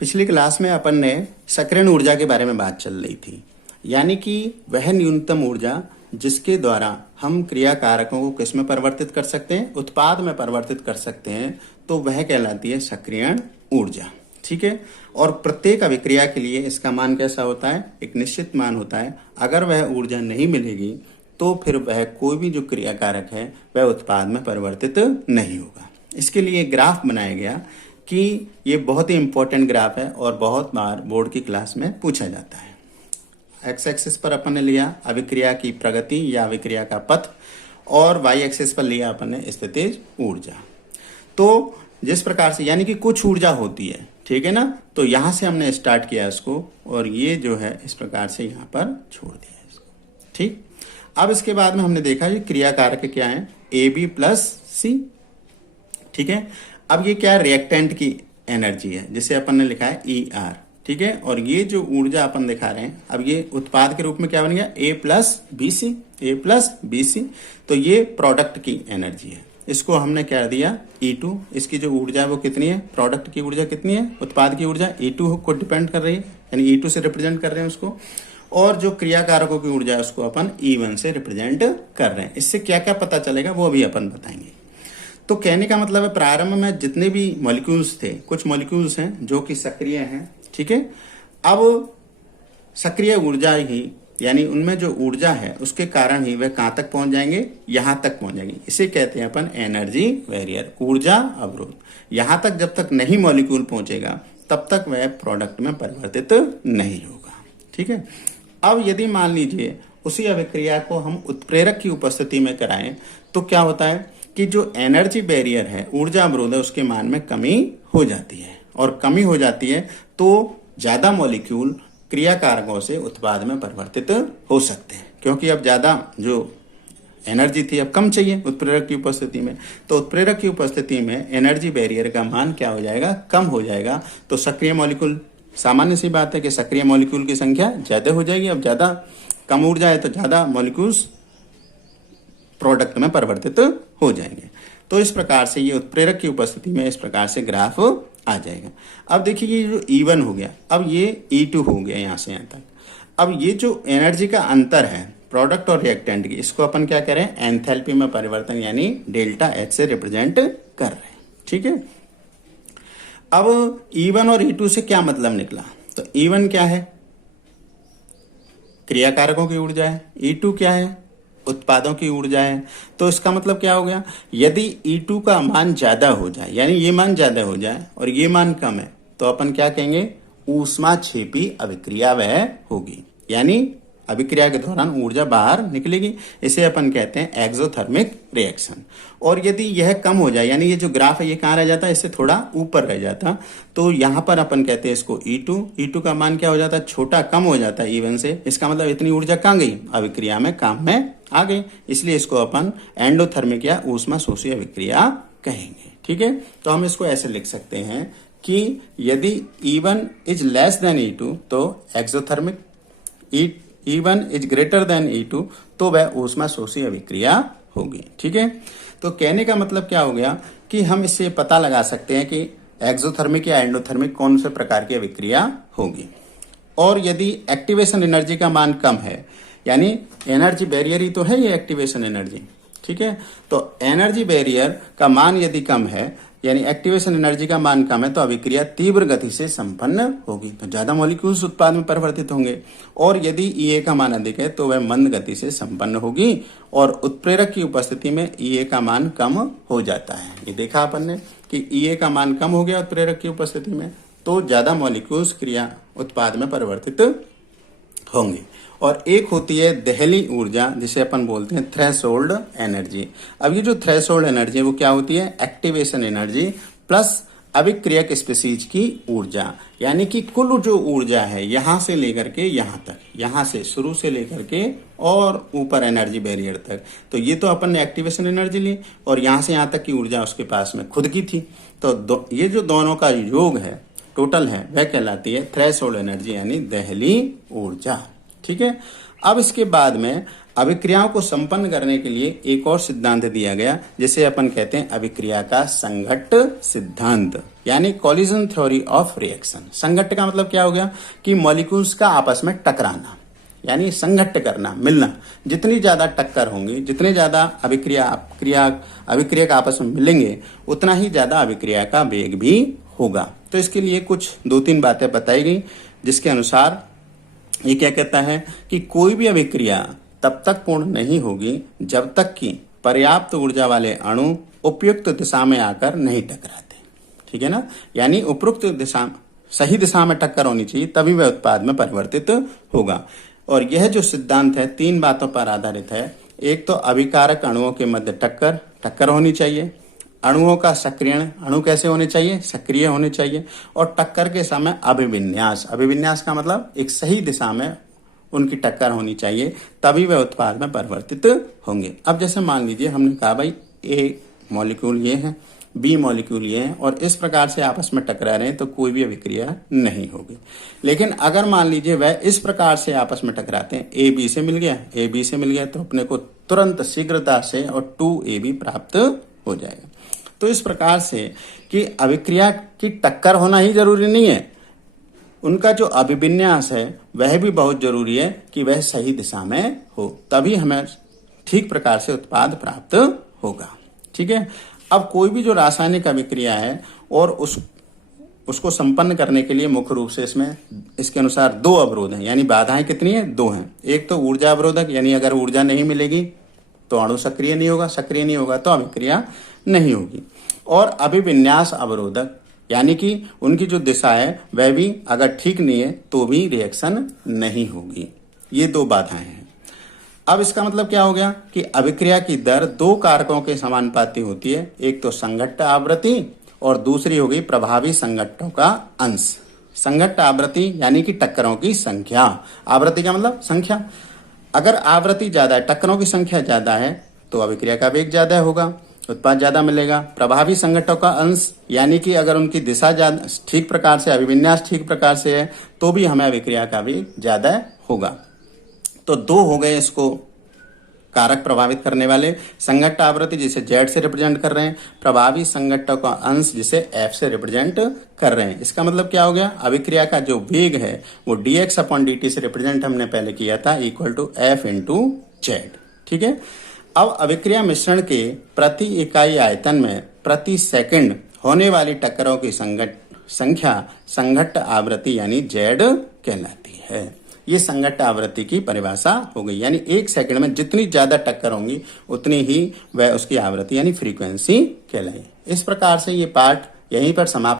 पिछली क्लास में अपन ने सक्रियण ऊर्जा के बारे में बात चल रही थी, यानी कि वह न्यूनतम ऊर्जा जिसके द्वारा हम क्रिया कारकों को किस में परिवर्तित कर सकते हैं, उत्पाद में परिवर्तित कर सकते हैं, तो वह कहलाती है सक्रियण ऊर्जा। ठीक है। और प्रत्येक अभिक्रिया के लिए इसका मान कैसा होता है, एक निश्चित मान होता है। अगर वह ऊर्जा नहीं मिलेगी तो फिर वह कोई भी जो क्रिया कारक है वह उत्पाद में परिवर्तित नहीं होगा। इसके लिए ग्राफ बनाया गया कि ये बहुत ही इंपॉर्टेंट ग्राफ है और बहुत बार बोर्ड की क्लास में पूछा जाता है। एक्स एक्सिस पर अपन ने लिया अभिक्रिया की प्रगति या अभिक्रिया का पथ, और वाई एक्सिस पर लिया अपन ने स्थितिज ऊर्जा। तो जिस प्रकार से यानी कि कुछ ऊर्जा होती है, ठीक है ना, तो यहां से हमने स्टार्ट किया इसको, और ये जो है इस प्रकार से यहां पर छोड़ दिया इसको। ठीक। अब इसके बाद में हमने देखा कि क्रिया कारक क्या है, ए बी प्लस सी। ठीक है। अब ये क्या रिएक्टेंट की एनर्जी है जिसे अपन ने लिखा है ई आर। ठीक है। और ये जो ऊर्जा अपन दिखा रहे हैं, अब ये उत्पाद के रूप में क्या बन गया, ए प्लस बी सी, ए प्लस बी सी। तो ये प्रोडक्ट की एनर्जी है, इसको हमने क्या दिया E2। इसकी जो ऊर्जा है वो कितनी है, प्रोडक्ट की ऊर्जा कितनी है, उत्पाद की ऊर्जा E2 को डिपेंड कर रही है, यानी E2 से रिप्रेजेंट कर रहे हैं उसको। और जो क्रिया कारकों की ऊर्जा है उसको अपन E1 से रिप्रेजेंट कर रहे हैं। इससे क्या क्या पता चलेगा वो अभी अपन बताएंगे। तो कहने का मतलब है प्रारंभ में जितने भी मॉलिक्यूल्स थे, कुछ मॉलिक्यूल्स हैं जो कि सक्रिय हैं। ठीक है। अब सक्रिय ऊर्जा ही यानी उनमें जो ऊर्जा है उसके कारण ही वह कहां तक पहुंच जाएंगे, यहां तक पहुंच जाएंगे। इसे कहते हैं अपन एनर्जी बैरियर, ऊर्जा अवरोध। यहां तक जब तक नहीं मॉलिक्यूल पहुंचेगा तब तक वह प्रोडक्ट में परिवर्तित नहीं होगा। ठीक है। अब यदि मान लीजिए उसी अभिक्रिया को हम उत्प्रेरक की उपस्थिति में कराएं तो क्या होता है कि जो एनर्जी बैरियर है, ऊर्जा अवरोध है, उसके मान में कमी हो जाती है। और कमी हो जाती है तो ज्यादा मॉलिक्यूल क्रिया कारकों से उत्पाद में परिवर्तित हो सकते हैं, क्योंकि अब ज्यादा जो एनर्जी थी अब कम चाहिए उत्प्रेरक की उपस्थिति में। तो उत्प्रेरक की उपस्थिति में एनर्जी बैरियर का मान क्या हो जाएगा, कम हो जाएगा। तो सक्रिय मॉलिक्यूल, सामान्य सी बात है कि सक्रिय मॉलिक्यूल की संख्या ज्यादा हो जाएगी। अब ज्यादा कम ऊर्जा है तो ज्यादा मॉलिक्यूल्स प्रोडक्ट में परिवर्तित हो जाएंगे। तो इस प्रकार से ये उत्प्रेरक की उपस्थिति में इस प्रकार से ग्राफ आ जाएगा। अब देखिए ये जो E1 हो गया, अब ये E2 हो गया यहां से यहां तक। अब ये जो एनर्जी का अंतर है प्रोडक्ट और रिएक्टेंट की, इसको अपन क्या करें, एंथैल्पी में परिवर्तन यानी डेल्टा H से रिप्रेजेंट कर रहे हैं। ठीक है। अब E1 और E2 से क्या मतलब निकला, तो E1 क्या है, क्रिया कारकों की ऊर्जा है, E2 क्या है, उत्पादों की ऊर्जा है। तो इसका मतलब क्या हो गया, यदि E2 का मान ज्यादा हो जाए, यानी ये मान ज्यादा हो जाए और ये मान कम है, तो अपन क्या कहेंगे, ऊष्माक्षेपी अभिक्रिया वह होगी, यानी अभिक्रिया के दौरान ऊर्जा बाहर निकलेगी। इसे अपन कहते हैं एक्सोथर्मिक रिएक्शन। और यदि यह कम हो जाए, यानी ये जो ग्राफ है ये कहां रह जाता है, इससे थोड़ा ऊपर रह जाता, तो यहां पर अपन कहते हैं इसको E2 का मान क्या हो जाता है, छोटा, कम हो जाता है E1 से। इसका मतलब इतनी ऊर्जा कहां गई, अभिक्रिया में काम में आ गई। इसलिए इसको अपन एंडोथर्मिक या ऊष्मा शोषी अभिक्रिया कहेंगे। ठीक है। तो हम इसको ऐसे लिख सकते हैं कि यदि E1 is less than E2 तो exothermic, E1 is greater than E2 तो वह ऊष्मा शोषी अभिक्रिया होगी। ठीक है। तो कहने का मतलब क्या हो गया कि हम इससे पता लगा सकते हैं कि एक्सोथर्मिक या एंडोथर्मिक कौन से प्रकार की अभिक्रिया होगी। और यदि एक्टिवेशन एनर्जी का मान कम है, यानी एनर्जी बैरियर ही तो है ये एक्टिवेशन एनर्जी। ठीक है। तो एनर्जी बैरियर का मान यदि कम है, यानी एक्टिवेशन एनर्जी का मान कम है, तो अभिक्रिया तीव्र गति से संपन्न होगी, तो ज्यादा मॉलिक्यूल्स उत्पाद में परिवर्तित होंगे। और यदि EA का मान अधिक है तो वह मंद गति से संपन्न होगी। और उत्प्रेरक की उपस्थिति में EA का मान कम हो जाता है। ये देखा अपन ने कि EA का मान कम हो गया उत्प्रेरक की उपस्थिति में, तो ज्यादा मॉलिक्यूल्स क्रिया उत्पाद में परिवर्तित होंगे। और एक होती है दहली ऊर्जा, जिसे अपन बोलते हैं थ्रेशोल्ड एनर्जी। अब ये जो थ्रेशोल्ड एनर्जी है वो क्या होती है, एक्टिवेशन एनर्जी प्लस अभिक्रियक स्पीशीज की ऊर्जा, यानी कि कुल जो ऊर्जा है यहां से लेकर के यहां तक, यहां से शुरू से लेकर के और ऊपर एनर्जी बैरियर तक। तो ये तो अपन ने एक्टिवेशन एनर्जी ली और यहां से यहां तक की ऊर्जा उसके पास में खुद की थी। तो ये जो दोनों का योग है, टोटल है, वह कहलाती है थ्रेशोल्ड एनर्जी यानी दहली ऊर्जा। ठीक है। अब इसके बाद में अभिक्रियाओं को संपन्न करने के लिए एक और सिद्धांत दिया गया जिसे अपन कहते हैं अभिक्रिया का संघट्ट सिद्धांत, यानी कोलिजन थ्योरी ऑफ रिएक्शन। संघट्ट का मतलब क्या हो गया कि मॉलिक्यूल्स का आपस में टकराना, यानी संघट्ट करना, मिलना। जितनी ज्यादा टक्कर होंगी, जितने ज्यादा अभिक्रिया आपस में मिलेंगे, उतना ही ज्यादा अभिक्रिया का वेग भी होगा। तो इसके लिए कुछ 2-3 बातें बताई गई, जिसके अनुसार ये क्या कहता है कि कोई भी अभिक्रिया तब तक पूर्ण नहीं होगी जब तक कि पर्याप्त ऊर्जा वाले अणु उपयुक्त दिशा में आकर नहीं टकराते। ठीक है ना, यानी उपयुक्त दिशा, सही दिशा में टक्कर होनी चाहिए, तभी वह उत्पाद में परिवर्तित होगा। और यह जो सिद्धांत है 3 बातों पर आधारित है। एक तो अभिकारक अणुओं के मध्य टक्कर होनी चाहिए, अणुओं का सक्रियण, अणु कैसे होने चाहिए, सक्रिय होने चाहिए, और टक्कर के समय अभिविन्यास का मतलब एक सही दिशा में उनकी टक्कर होनी चाहिए, तभी वह उत्पाद में परिवर्तित होंगे। अब जैसे मान लीजिए हमने कहा भाई ए मॉलिक्यूल ये है, बी मॉलिक्यूल ये है, और इस प्रकार से आपस में टकरा रहे हैं, तो कोई भी अभिक्रिया नहीं होगी। लेकिन अगर मान लीजिए वह इस प्रकार से आपस में टकराते हैं, ए बी से मिल गया, तो अपने को तुरंत शीघ्रता से और 2AB प्राप्त हो जाएगा। तो इस प्रकार से कि अभिक्रिया की टक्कर होना ही जरूरी नहीं है, उनका जो अभिविन्यास है वह भी बहुत जरूरी है कि वह सही दिशा में हो, तभी हमें ठीक प्रकार से उत्पाद प्राप्त होगा। ठीक है। अब कोई भी जो रासायनिक अभिक्रिया है और उसको संपन्न करने के लिए मुख्य रूप से इसके अनुसार 2 अवरोध हैं, यानी बाधाएं कितनी है, 2 हैं। एक तो ऊर्जा अवरोधक, यानी अगर ऊर्जा नहीं मिलेगी तो अणु सक्रिय नहीं होगा तो अभिक्रिया नहीं होगी। और अभिविन्यास अवरोधक, यानी कि उनकी जो दिशा है वह भी अगर ठीक नहीं है तो भी रिएक्शन नहीं होगी। ये 2 बाधाएं हैं। अब इसका मतलब क्या हो गया कि अभिक्रिया की दर 2 कारकों के समानुपाती होती है। एक तो संघट्ट आवृत्ति और दूसरी हो गई प्रभावी संघट्टों का अंश। संघट्ट आवृत्ति यानी कि टक्करों की संख्या, आवृत्ति का मतलब संख्या। अगर आवृत्ति ज्यादा है, टक्करों की संख्या ज्यादा है, तो अभिक्रिया का वेग ज्यादा होगा, उत्पाद ज्यादा मिलेगा। प्रभावी संघट्टों का अंश, यानी कि अगर उनकी दिशा ठीक प्रकार से, अभिविन्यास ठीक प्रकार से है, तो भी हमें अभिक्रिया का वेग ज्यादा होगा। तो 2 हो गए इसको कारक प्रभावित करने वाले। संघट्ट आवृत्ति जिसे Z से रिप्रेजेंट कर रहे हैं, प्रभावी संघट्टों का अंश जिसे F से रिप्रेजेंट कर रहे हैं। इसका मतलब क्या हो गया, अभिक्रिया का जो वेग है वो dx/dt से रिप्रेजेंट हमने पहले किया था, =F/Z। ठीक है। अब अभिक्रिया मिश्रण के प्रति इकाई आयतन में प्रति सेकंड होने वाली टक्करों की संख्या संघट्ट आवृत्ति यानी Z कहलाती है। ये संघट्ट आवृत्ति की परिभाषा हो गई, यानी 1 सेकंड में जितनी ज्यादा टक्कर होंगी उतनी ही वह उसकी आवृत्ति यानी फ्रीक्वेंसी कहलाई। इस प्रकार से ये पाठ यहीं पर समाप्त